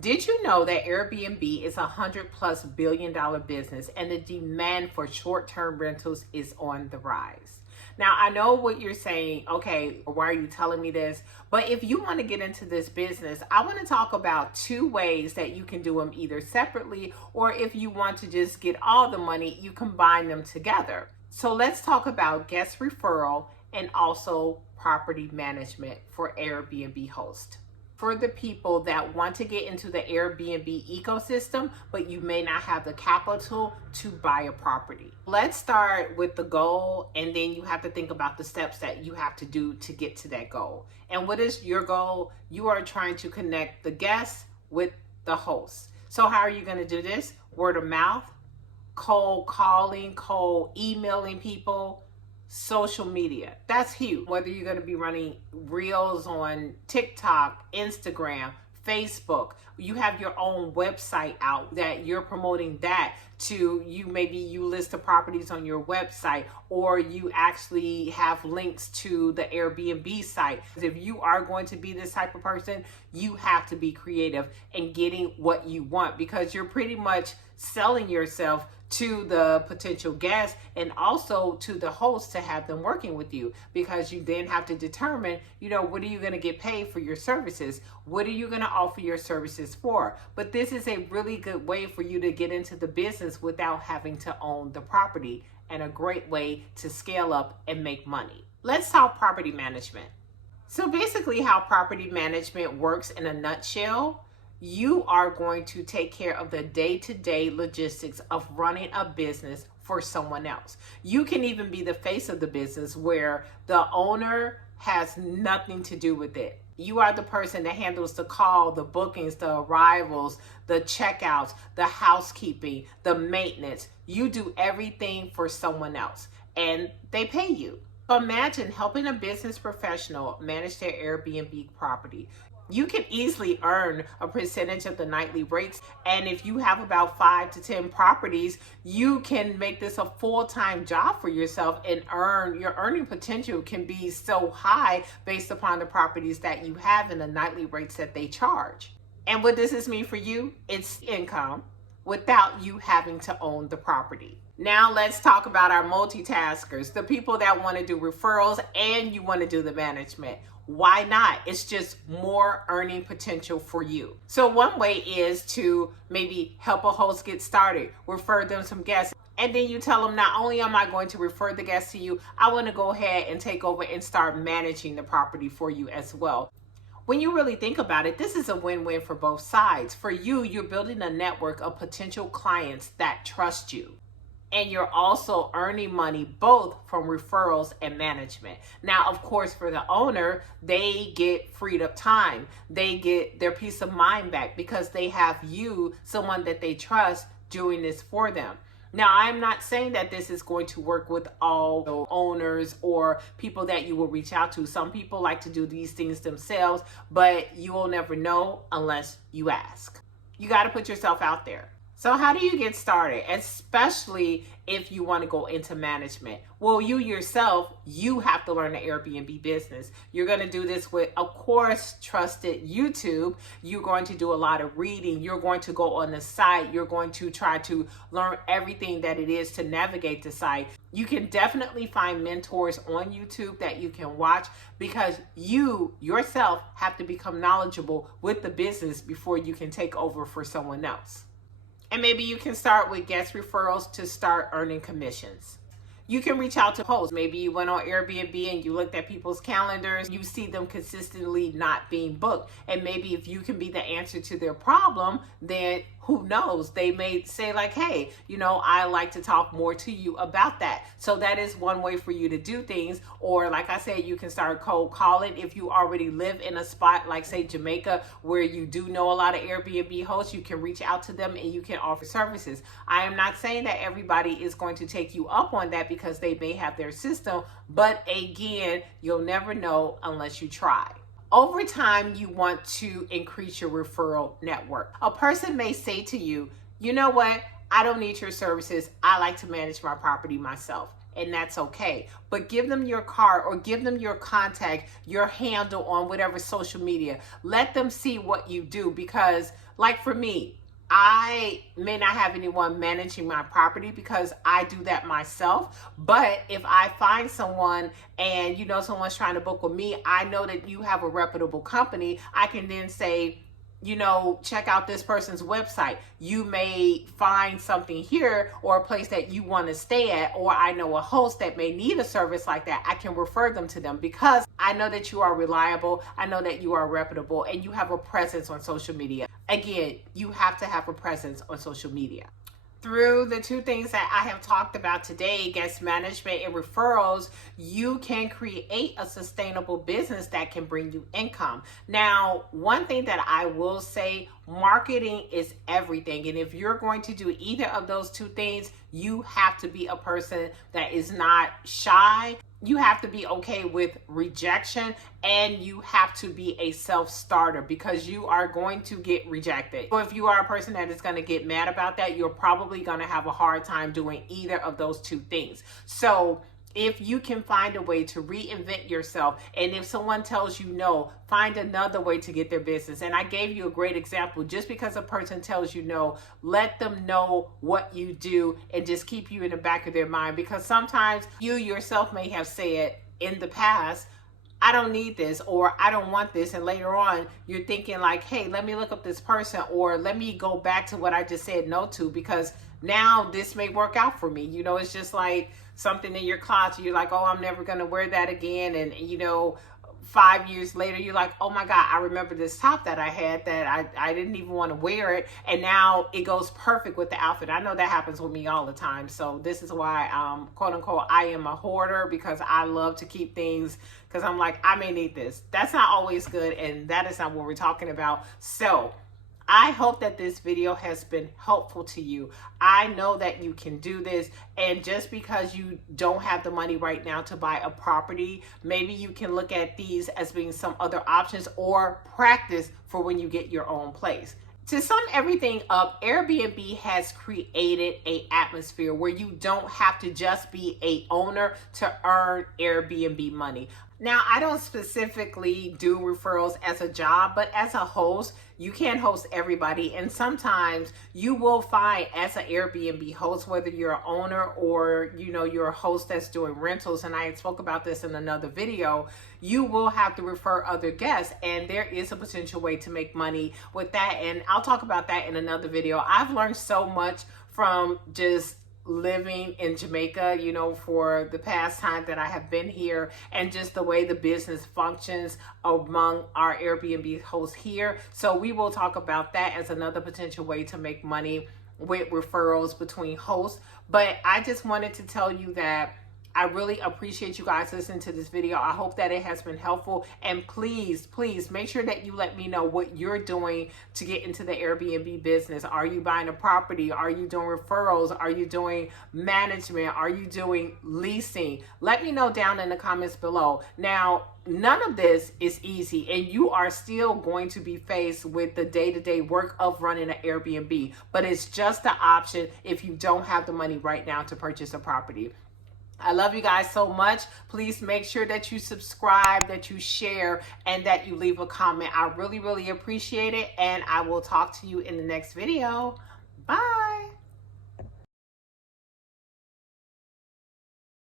Did you know that Airbnb is $100+ billion business and the demand for short-term rentals is on the rise? Now, I know what you're saying. Okay, why are you telling me this? But if you want to get into this business, I want to talk about two ways that you can do them either separately, or if you want to just get all the money, you combine them together. So let's talk about guest referral and also property management for Airbnb host. For the people that want to get into the Airbnb ecosystem, but you may not have the capital to buy a property. Let's start with the goal, and then you have to think about the steps that you have to do to get to that goal. And what is your goal? You are trying to connect the guests with the host. So how are you going to do this? Word of mouth, cold calling, cold emailing people, social media. That's huge. Whether you're going to be running reels on TikTok, Instagram, Facebook, you have your own website out that you're promoting that to you. Maybe you list the properties on your website, or you actually have links to the Airbnb site. If you are going to be this type of person, you have to be creative and getting what you want, because you're pretty much selling yourself to the potential guests and also to the host to have them working with you, because you then have to determine, what are you going to get paid for your services? What are you going to offer your services for? But this is a really good way for you to get into the business without having to own the property, and a great way to scale up and make money. Let's talk property management. So basically how property management works in a nutshell: you are going to take care of the day-to-day logistics of running a business for someone else. You can even be the face of the business where the owner has nothing to do with it. You are the person that handles the call, the bookings, the arrivals, the checkouts, the housekeeping, the maintenance. You do everything for someone else and they pay you. Imagine helping a business professional manage their Airbnb property. You can easily earn a percentage of the nightly rates. And if you have about 5 to 10 properties, you can make this a full-time job for yourself, and your earning potential can be so high based upon the properties that you have and the nightly rates that they charge. And what does this mean for you? It's income without you having to own the property. Now let's talk about our multitaskers, the people that want to do referrals and you want to do the management. Why not? It's just more earning potential for you. So one way is to maybe help a host get started, refer them some guests, and then you tell them, not only am I going to refer the guests to you, I want to go ahead and take over and start managing the property for you as well. When you really think about it, this is a win-win for both sides. For you, you're building a network of potential clients that trust you. And you're also earning money both from referrals and management. Now, of course, for the owner, they get freed up time. They get their peace of mind back because they have you, someone that they trust, doing this for them. Now, I'm not saying that this is going to work with all owners or people that you will reach out to. Some people like to do these things themselves, but you will never know unless you ask. You got to put yourself out there. So how do you get started, especially if you want to go into management? Well, you yourself, you have to learn the Airbnb business. You're going to do this with, of course, trusted YouTube. You're going to do a lot of reading. You're going to go on the site. You're going to try to learn everything that it is to navigate the site. You can definitely find mentors on YouTube that you can watch, because you yourself have to become knowledgeable with the business before you can take over for someone else. And maybe you can start with guest referrals to start earning commissions. You can reach out to hosts. Maybe you went on Airbnb and you looked at people's calendars. You see them consistently not being booked. And maybe if you can be the answer to their problem, then who knows? They may say like, hey, I like to talk more to you about that. So that is one way for you to do things. Or like I said, you can start cold calling. If you already live in a spot like, say, Jamaica, where you do know a lot of Airbnb hosts, you can reach out to them and you can offer services. I am not saying that everybody is going to take you up on that, because they may have their system. But again, you'll never know unless you try. Over time, you want to increase your referral network. A person may say to you, you know what? I don't need your services. I like to manage my property myself. And that's okay. But give them your card, or give them your contact, your handle on whatever social media. Let them see what you do, because Like for me, I may not have anyone managing my property because I do that myself. But if I find someone and someone's trying to book with me, I know that you have a reputable company. I can then say, check out this person's website. You may find something here or a place that you want to stay at, or I know a host that may need a service like that. I can refer them to them because I know that you are reliable. I know that you are reputable and you have a presence on social media. Again, you have to have a presence on social media. Through the two things that I have talked about today, guest management and referrals, you can create a sustainable business that can bring you income. Now, one thing that I will say, marketing is everything. And if you're going to do either of those two things, you have to be a person that is not shy. You have to be okay with rejection, and you have to be a self-starter because you are going to get rejected. So if you are a person that is going to get mad about that, you're probably going to have a hard time doing either of those two things. So if you can find a way to reinvent yourself, and if someone tells you no, find another way to get their business. And I gave you a great example. Just because a person tells you no, let them know what you do and just keep you in the back of their mind, because sometimes you yourself may have said in the past, I don't need this, or I don't want this. And later on, you're thinking like, hey, let me look up this person, or let me go back to what I just said no to, because now this may work out for me. It's just like something in your closet. You're like, oh, I'm never going to wear that again. And, 5 years later, you're like, oh my God, I remember this top that I had that I didn't even want to wear it. And now it goes perfect with the outfit. I know that happens with me all the time. So this is why, quote unquote, I am a hoarder, because I love to keep things, because I'm like, I may need this. That's not always good. And that is not what we're talking about. So I hope that this video has been helpful to you. I know that you can do this, and just because you don't have the money right now to buy a property, maybe you can look at these as being some other options or practice for when you get your own place. To sum everything up, Airbnb has created an atmosphere where you don't have to just be a owner to earn Airbnb money. Now, I don't specifically do referrals as a job, but as a host, you can't host everybody. And sometimes you will find, as an Airbnb host, whether you're an owner or, you're a host that's doing rentals, and I spoke about this in another video, you will have to refer other guests. And there is a potential way to make money with that. And I'll talk about that in another video. I've learned so much from just living in Jamaica, for the past time that I have been here, and just the way the business functions among our Airbnb hosts here. So we will talk about that as another potential way to make money with referrals between hosts. But I just wanted to tell you that I really appreciate you guys listening to this video. I hope that it has been helpful. And please, please make sure that you let me know what you're doing to get into the Airbnb business. Are you buying a property? Are you doing referrals? Are you doing management? Are you doing leasing? Let me know down in the comments below. Now, none of this is easy, and you are still going to be faced with the day-to-day work of running an Airbnb, but it's just an option if you don't have the money right now to purchase a property. I love you guys so much. Please make sure that you subscribe, that you share, and that you leave a comment. I really, really appreciate it, and I will talk to you in the next video. Bye.